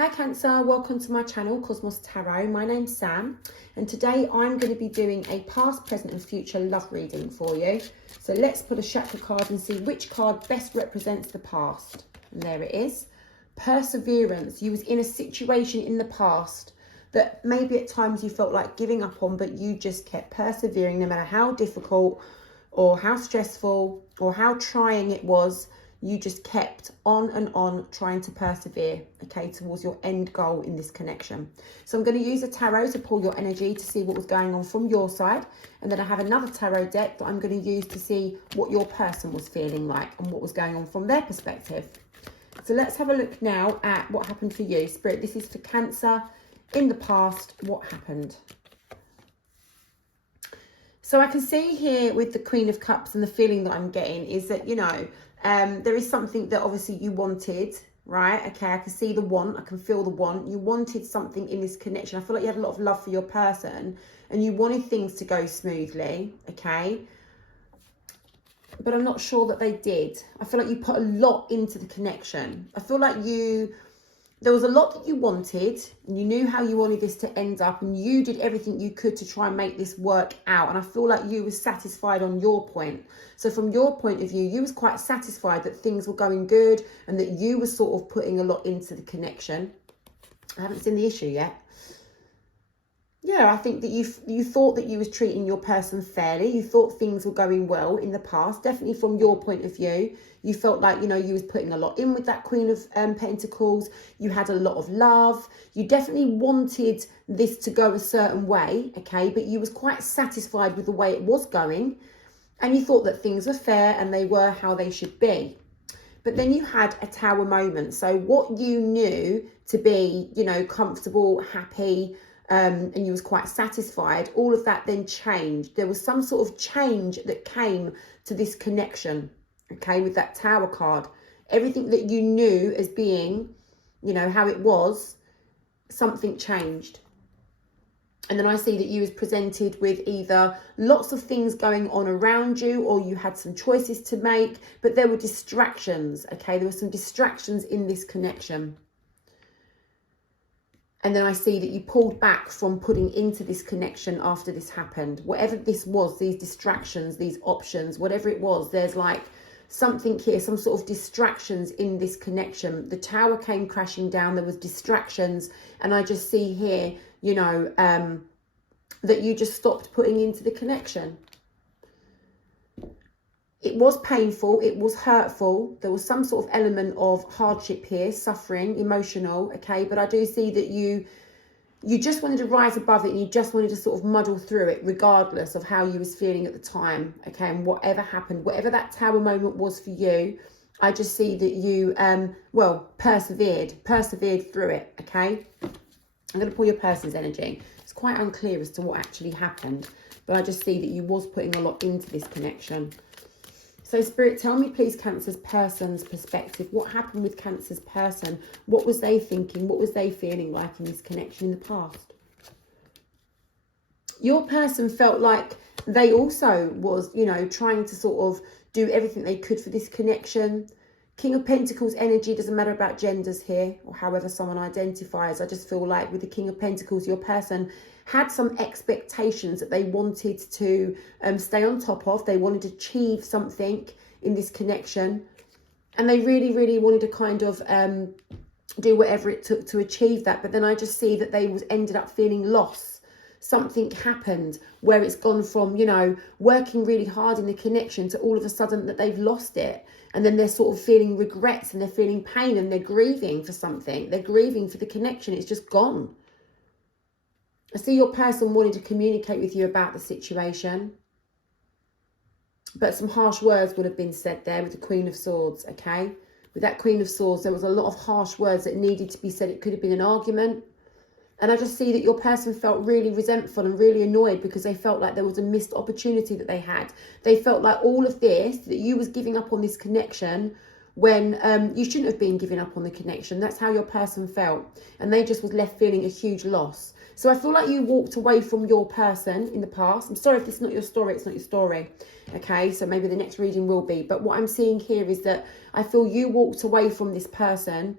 Hi Cancer, welcome to my channel Cosmos Tarot. My name's Sam and today I'm going to be doing a past, present and future love reading for you. So let's put a chakra card and see which card best represents the past. And there it is. Perseverance. You was in a situation in the past that maybe at times you felt like giving up on, but you just kept persevering no matter how difficult or how stressful or how trying it was. You just kept on and on trying to persevere, okay, towards your end goal in this connection. So I'm going to use a tarot to pull your energy to see what was going on from your side. And then I have another tarot deck that I'm going to use to see what your person was feeling like and what was going on from their perspective. So let's have a look now at what happened for you. Spirit, this is for Cancer. In the past, what happened? So I can see here with the Queen of Cups and the feeling that I'm getting is that, you know, there is something that obviously you wanted, right? Okay, I can see the want. I can feel the want. You wanted something in this connection. I feel like you had a lot of love for your person and you wanted things to go smoothly, okay? But I'm not sure that they did. I feel like you put a lot into the connection. I feel like there was a lot that you wanted and you knew how you wanted this to end up and you did everything you could to try and make this work out. And I feel like you were satisfied on your point. So from your point of view, you was quite satisfied that things were going good and that you were sort of putting a lot into the connection. I haven't seen the issue yet. Yeah, I think that you thought that you was treating your person fairly. You thought things were going well in the past. Definitely from your point of view, you felt like, you know, you was putting a lot in with that Queen of Pentacles. You had a lot of love. You definitely wanted this to go a certain way, okay? But you was quite satisfied with the way it was going. And you thought that things were fair and they were how they should be. But then you had a Tower moment. So what you knew to be, you know, comfortable, happy, and you was quite satisfied, all of that then changed. There was some sort of change that came to this connection, okay, with that Tower card. Everything that you knew as being, you know, how it was, something changed. And then I see that you was presented with either lots of things going on around you or you had some choices to make, but there were distractions, okay? There were some distractions in this connection. And then I see that you pulled back from putting into this connection after this happened. Whatever this was, these distractions, these options, whatever it was, there's like something here, some sort of distractions in this connection. The Tower came crashing down. There was distractions. And I just see here, you know, that you just stopped putting into the connection. It was painful, it was hurtful, there was some sort of element of hardship here, suffering, emotional, okay? But I do see that you just wanted to rise above it and you just wanted to sort of muddle through it regardless of how you was feeling at the time, okay? And whatever happened, whatever that Tower moment was for you, I just see that you, persevered through it, okay? I'm going to pull your person's energy. It's quite unclear as to what actually happened, but I just see that you was putting a lot into this connection. So Spirit, tell me please Cancer's person's perspective. What happened with Cancer's person? What was they thinking? What was they feeling like in this connection in the past? Your person felt like they also was, you know, trying to sort of do everything they could for this connection. King of Pentacles energy, doesn't matter about genders here or however someone identifies. I just feel like with the King of Pentacles, your person had some expectations that they wanted to stay on top of. They wanted to achieve something in this connection. And they really, really wanted to kind of do whatever it took to achieve that. But then I just see that they ended up feeling lost. Something happened where it's gone from, you know, working really hard in the connection to all of a sudden that they've lost it. And then they're sort of feeling regrets and they're feeling pain and they're grieving for something. They're grieving for the connection. It's just gone. I see your person wanting to communicate with you about the situation. But some harsh words would have been said there with the Queen of Swords, okay? With that Queen of Swords, there was a lot of harsh words that needed to be said. It could have been an argument. And I just see that your person felt really resentful and really annoyed because they felt like there was a missed opportunity that they had. They felt like all of this, that you was giving up on this connection when you shouldn't have been giving up on the connection. That's how your person felt. And they just was left feeling a huge loss. So I feel like you walked away from your person in the past. I'm sorry if it's not your story, it's not your story. Okay, so maybe the next reading will be. But what I'm seeing here is that I feel you walked away from this person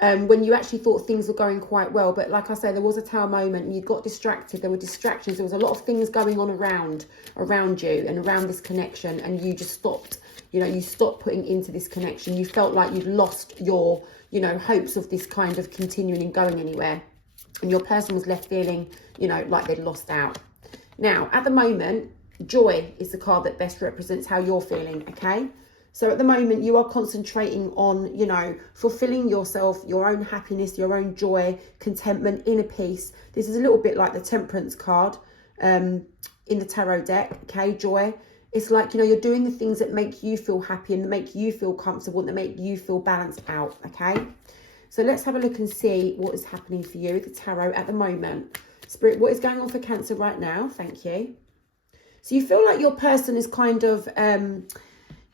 when you actually thought things were going quite well. But like I say, there was a tower moment and you got distracted. There were distractions. There was a lot of things going on around you and around this connection, and you just stopped. You know, you stopped putting into this connection. You felt like you'd lost your, you know, hopes of this kind of continuing and going anywhere. And your person was left feeling, you know, like they'd lost out. Now, at the moment, joy is the card that best represents how you're feeling, okay? So at the moment, you are concentrating on, you know, fulfilling yourself, your own happiness, your own joy, contentment, inner peace. This is a little bit like the Temperance card in the tarot deck, okay, joy. It's like, you know, you're doing the things that make you feel happy and that make you feel comfortable and that make you feel balanced out, okay? So let's have a look and see what is happening for you with the tarot at the moment. Spirit, what is going on for Cancer right now? Thank you. So you feel like your person is kind of,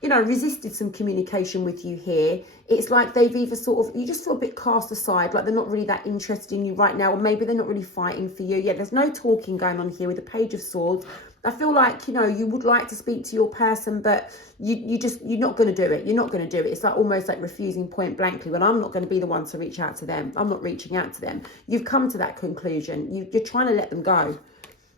you know, resisted some communication with you here. It's like they've either sort of, you just feel a bit cast aside, like they're not really that interested in you right now, or maybe they're not really fighting for you. Yeah, there's no talking going on here with the Page of Swords. I feel like, you know, you would like to speak to your person, but you're not going to do it. You're not going to do it. It's like almost like refusing point blankly. When I'm not going to be the one to reach out to them. I'm not reaching out to them. You've come to that conclusion. You're trying to let them go.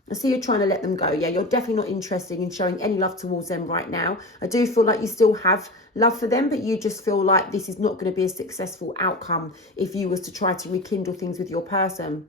I see you're trying to let them go. Yeah, you're definitely not interested in showing any love towards them right now. I do feel like you still have love for them, but you just feel like this is not going to be a successful outcome if you was to try to rekindle things with your person.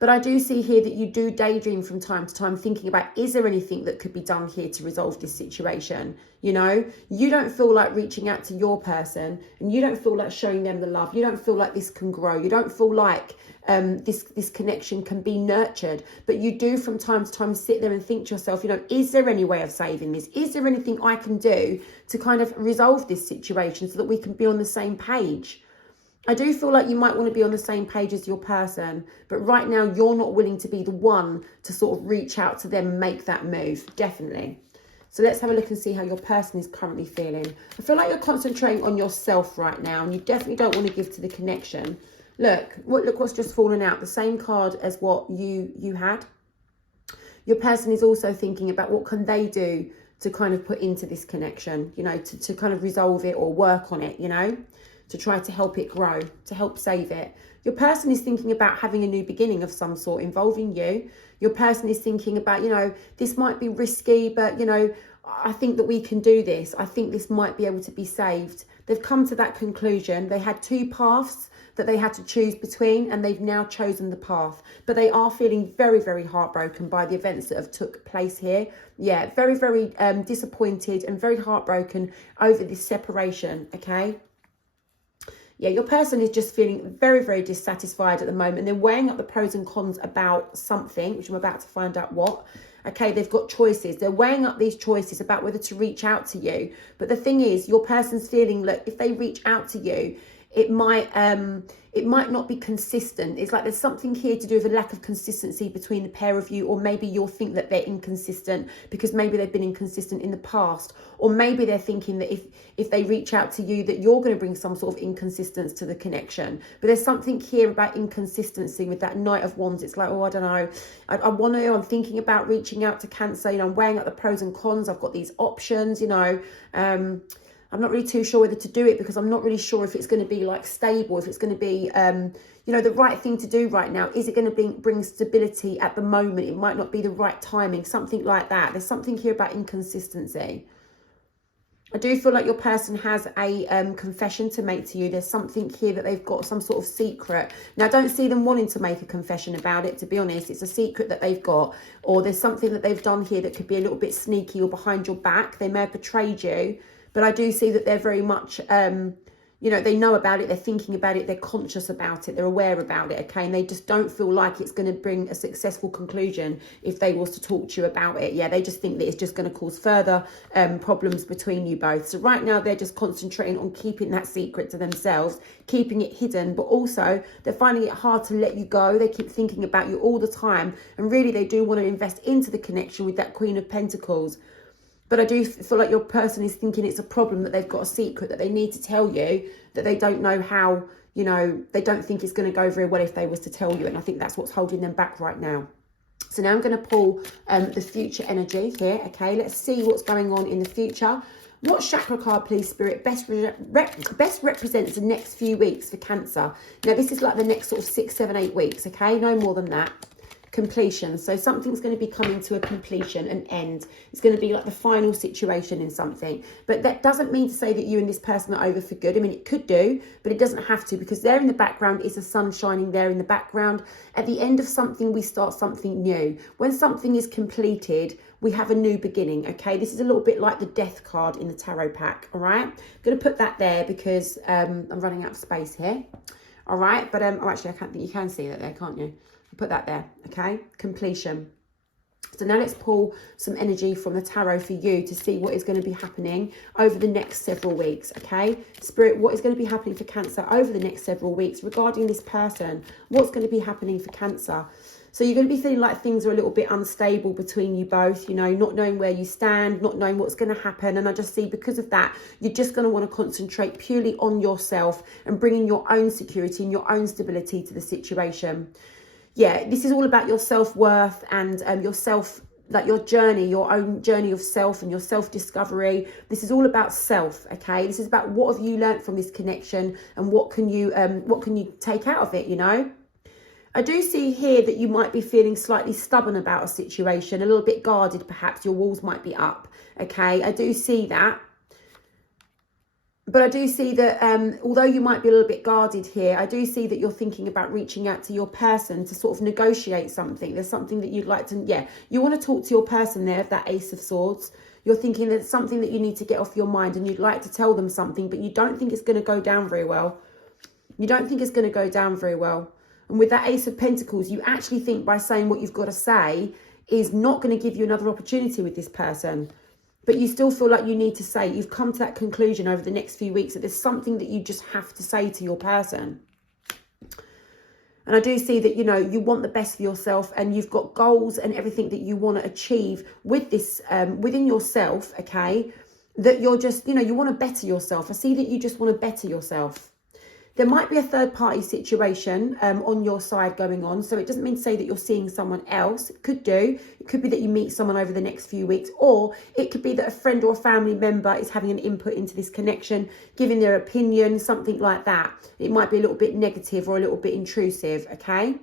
But I do see here that you do daydream from time to time, thinking about, is there anything that could be done here to resolve this situation? You know, you don't feel like reaching out to your person, and you don't feel like showing them the love. You don't feel like this can grow. You don't feel like this connection can be nurtured. But you do from time to time sit there and think to yourself, you know, is there any way of saving this? Is there anything I can do to kind of resolve this situation so that we can be on the same page? I do feel like you might want to be on the same page as your person, but right now you're not willing to be the one to sort of reach out to them and make that move, definitely. So let's have a look and see how your person is currently feeling. I feel like you're concentrating on yourself right now, and you definitely don't want to give to the connection. Look what's just fallen out. The same card as what you had. Your person is also thinking about what can they do to kind of put into this connection, you know, to kind of resolve it or work on it, you know, to try to help it grow, to help save it. Your person is thinking about having a new beginning of some sort involving you. Your person is thinking about, you know, this might be risky, but, you know, I think that we can do this. I think this might be able to be saved. They've come to that conclusion. They had two paths that they had to choose between, and they've now chosen the path. But they are feeling very, very heartbroken by the events that have took place here. Yeah, very, very disappointed and very heartbroken over this separation, okay? Yeah, your person is just feeling very, very dissatisfied at the moment. They're weighing up the pros and cons about something, which I'm about to find out what. Okay, they've got choices. They're weighing up these choices about whether to reach out to you. But the thing is, your person's feeling, look, if they reach out to you, it might not be consistent. It's like there's something here to do with a lack of consistency between the pair of you, or maybe you'll think that they're inconsistent because maybe they've been inconsistent in the past, or maybe they're thinking that if they reach out to you that you're going to bring some sort of inconsistency to the connection. But there's something here about inconsistency with that Knight of Wands. It's like, oh, I don't know. I'm thinking about reaching out to Cancer. You know, I'm weighing up the pros and cons. I've got these options, you know. I'm not really too sure whether to do it because I'm not really sure if it's going to be like stable, if it's going to be, you know, the right thing to do right now. Is it going to bring stability at the moment? It might not be the right timing, something like that. There's something here about inconsistency. I do feel like your person has a confession to make to you. There's something here that they've got, some sort of secret. Now, I don't see them wanting to make a confession about it, to be honest. It's a secret that they've got, or there's something that they've done here that could be a little bit sneaky or behind your back. They may have betrayed you. But I do see that they're very much, you know, they know about it, they're thinking about it, they're conscious about it, they're aware about it, okay? And they just don't feel like it's going to bring a successful conclusion if they was to talk to you about it. Yeah, they just think that it's just going to cause further problems between you both. So right now, they're just concentrating on keeping that secret to themselves, keeping it hidden, but also they're finding it hard to let you go. They keep thinking about you all the time. And really, they do want to invest into the connection with that Queen of Pentacles. But I do feel like your person is thinking it's a problem, that they've got a secret that they need to tell you, that they don't know how, you know, they don't think it's going to go very well if they was to tell you. And I think that's what's holding them back right now. So now I'm going to pull the future energy here. Okay, let's see what's going on in the future What chakra card, please, Spirit, best represents the next few weeks for Cancer? Now, this is like the next sort of 6, 7, 8 weeks, okay? No more than that. Completion. So something's going to be coming to a completion, an end. It's going to be like the final situation in something. But that doesn't mean to say that you and this person are over for good. I mean, it could do, but it doesn't have to, because there in the background is the sun shining there in the background. At the end of something, we start something new. When something is completed, we have a new beginning, okay? This is a little bit like the death card in the tarot pack, all right? I'm going to put that there because I'm running out of space here, all right? But, oh, actually, I can't think you can see that there, can't you? Put that there, okay? Completion. So now let's pull some energy from the tarot for you to see what is going to be happening over the next several weeks, okay? Spirit, what is going to be happening for Cancer over the next several weeks regarding this person? What's going to be happening for Cancer? So you're going to be feeling like things are a little bit unstable between you both, you know, not knowing where you stand, not knowing what's going to happen. And I just see because of that, you're just going to want to concentrate purely on yourself and bringing your own security and your own stability to the situation. Yeah, this is all about your self-worth and yourself, like your journey, your own journey of self and your self-discovery. This is all about self, okay? This is about what have you learned from this connection and what can you take out of it, you know? I do see here that you might be feeling slightly stubborn about a situation, a little bit guarded perhaps. Your walls might be up, okay? I do see that. But I do see that although you might be a little bit guarded here, I do see that you're thinking about reaching out to your person to sort of negotiate something. There's something that you'd like to, yeah, you want to talk to your person there, that Ace of Swords. You're thinking that it's something that you need to get off your mind and you'd like to tell them something, but you don't think it's going to go down very well. You don't think it's going to go down very well. And with that Ace of Pentacles, you actually think by saying what you've got to say is not going to give you another opportunity with this person. But you still feel like you need to say, you've come to that conclusion over the next few weeks that there's something that you just have to say to your person. And I do see that, you know, you want the best for yourself and you've got goals and everything that you want to achieve with this, within yourself, okay? That you're just, you know, you want to better yourself. I see that you just want to better yourself. There might be a third party situation on your side going on. So it doesn't mean to say that you're seeing someone else. It could do. It could be that you meet someone over the next few weeks. Or it could be that a friend or a family member is having an input into this connection, giving their opinion, something like that. It might be a little bit negative or a little bit intrusive, okay?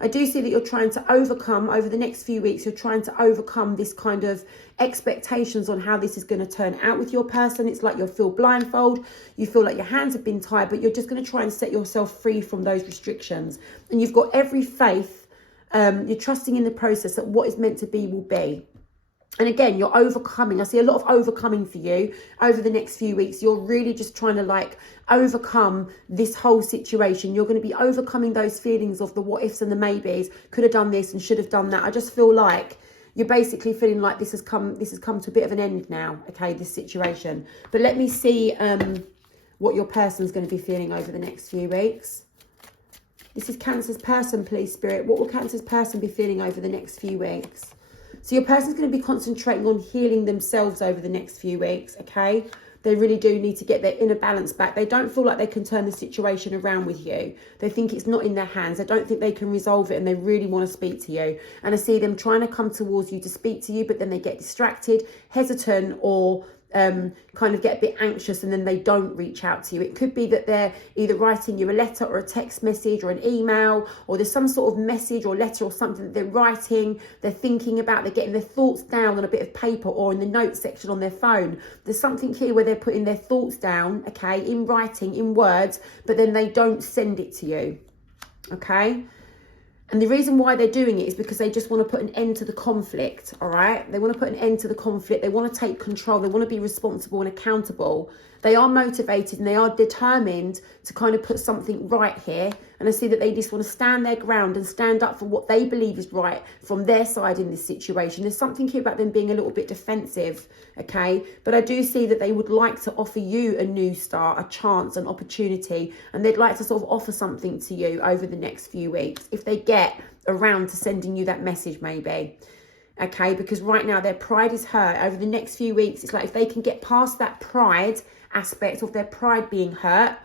I do see that you're trying to overcome, over the next few weeks, you're trying to overcome this kind of expectations on how this is going to turn out with your person. It's like you feel blindfold, you feel like your hands have been tied, but you're just going to try and set yourself free from those restrictions. And you've got every faith, you're trusting in the process that what is meant to be will be. And again, you're overcoming. I see a lot of overcoming for you over the next few weeks. You're really just trying to like overcome this whole situation. You're going to be overcoming those feelings of the what ifs and the maybes. Could have done this and should have done that. I just feel like you're basically feeling like this has come to a bit of an end now. Okay, this situation. But let me see what your person's going to be feeling over the next few weeks. This is Cancer's person, please, Spirit. What will Cancer's person be feeling over the next few weeks? So your person's going to be concentrating on healing themselves over the next few weeks, okay? They really do need to get their inner balance back. They don't feel like they can turn the situation around with you. They think it's not in their hands. They don't think they can resolve it and they really want to speak to you. And I see them trying to come towards you to speak to you, but then they get distracted, hesitant, or kind of get a bit anxious and then they don't reach out to you. It could be that they're either writing you a letter or a text message or an email, or there's some sort of message or letter or something that they're writing, they're thinking about, they're getting their thoughts down on a bit of paper or in the notes section on their phone. There's something here where they're putting their thoughts down, okay, in writing, in words, but then they don't send it to you, okay? And the reason why they're doing it is because they just want to put an end to the conflict, all right? They want to put an end to the conflict. They want to take control. They want to be responsible and accountable. They are motivated and they are determined to kind of put something right here. And I see that they just want to stand their ground and stand up for what they believe is right from their side in this situation. There's something here about them being a little bit defensive, okay? But I do see that they would like to offer you a new start, a chance, an opportunity. And they'd like to sort of offer something to you over the next few weeks if they get around to sending you that message maybe. Okay, because right now their pride is hurt. Over the next few weeks, it's like if they can get past that pride aspect of their pride being hurt,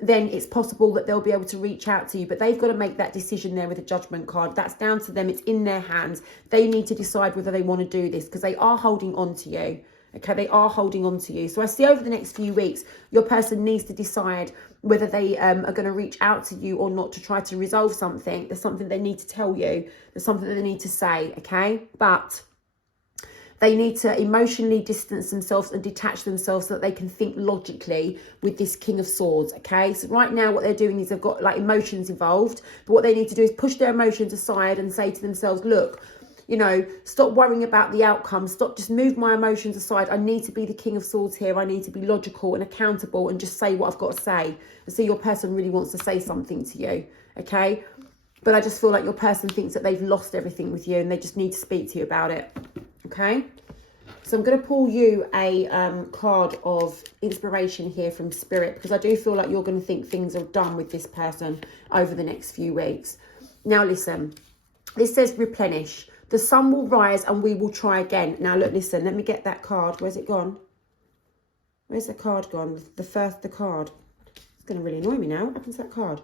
then it's possible that they'll be able to reach out to you. But they've got to make that decision there with a judgment card. That's down to them. It's in their hands. They need to decide whether they want to do this because they are holding on to you. Okay, they are holding on to you. So I see over the next few weeks, your person needs to decide whether they are going to reach out to you or not to try to resolve something. There's something they need to tell you. There's something that they need to say, okay? But they need to emotionally distance themselves and detach themselves so that they can think logically with this King of Swords, okay? So right now what they're doing is they've got like emotions involved, but what they need to do is push their emotions aside and say to themselves, look, you know, stop worrying about the outcome. Stop, just move my emotions aside. I need to be the King of Swords here. I need to be logical and accountable and just say what I've got to say. And so your person really wants to say something to you, okay? But I just feel like your person thinks that they've lost everything with you and they just need to speak to you about it. Okay, so I'm going to pull you a card of inspiration here from Spirit, because I do feel like you're going to think things are done with this person over the next few weeks. Now listen, this says replenish. The sun will rise and we will try again. Now look, listen, let me get that card. Where's it gone? Where's the card gone? The card. It's going to really annoy me now. What happened to that card?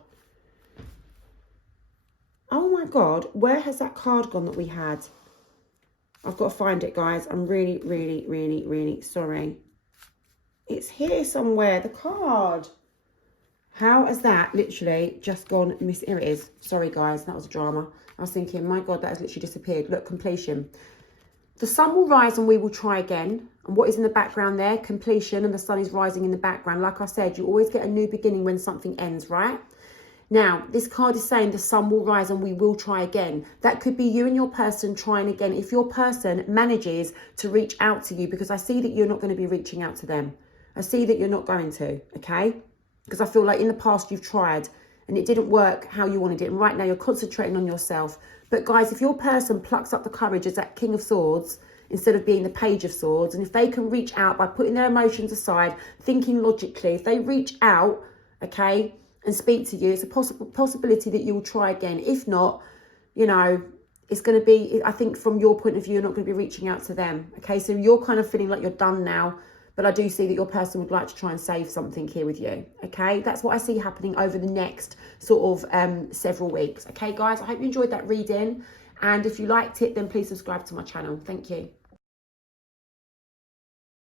Oh my God, where has that card gone that we had? I've got to find it, guys. I'm really, really, really, really sorry. It's here somewhere, the card. How has that literally just gone miss? Here it is. Sorry, guys, that was a drama. I was thinking, my God, that has literally disappeared. Look, completion. The sun will rise and we will try again. And what is in the background there? Completion, and the sun is rising in the background. Like I said, you always get a new beginning when something ends, right? Now, this card is saying the sun will rise and we will try again. That could be you and your person trying again. If your person manages to reach out to you, because I see that you're not going to be reaching out to them. I see that you're not going to, okay? Because I feel like in the past you've tried and it didn't work how you wanted it. And right now you're concentrating on yourself. But guys, if your person plucks up the courage as that King of Swords, instead of being the Page of Swords, and if they can reach out by putting their emotions aside, thinking logically, if they reach out, okay, and speak to you, it's a possibility that you will try again. If not, you know, it's going to be, I think from your point of view, you're not going to be reaching out to them. Okay, so you're kind of feeling like you're done now, but I do see that your person would like to try and save something here with you. Okay, that's what I see happening over the next sort of several weeks. Okay, guys, I hope you enjoyed that reading. And if you liked it, then please subscribe to my channel. Thank you.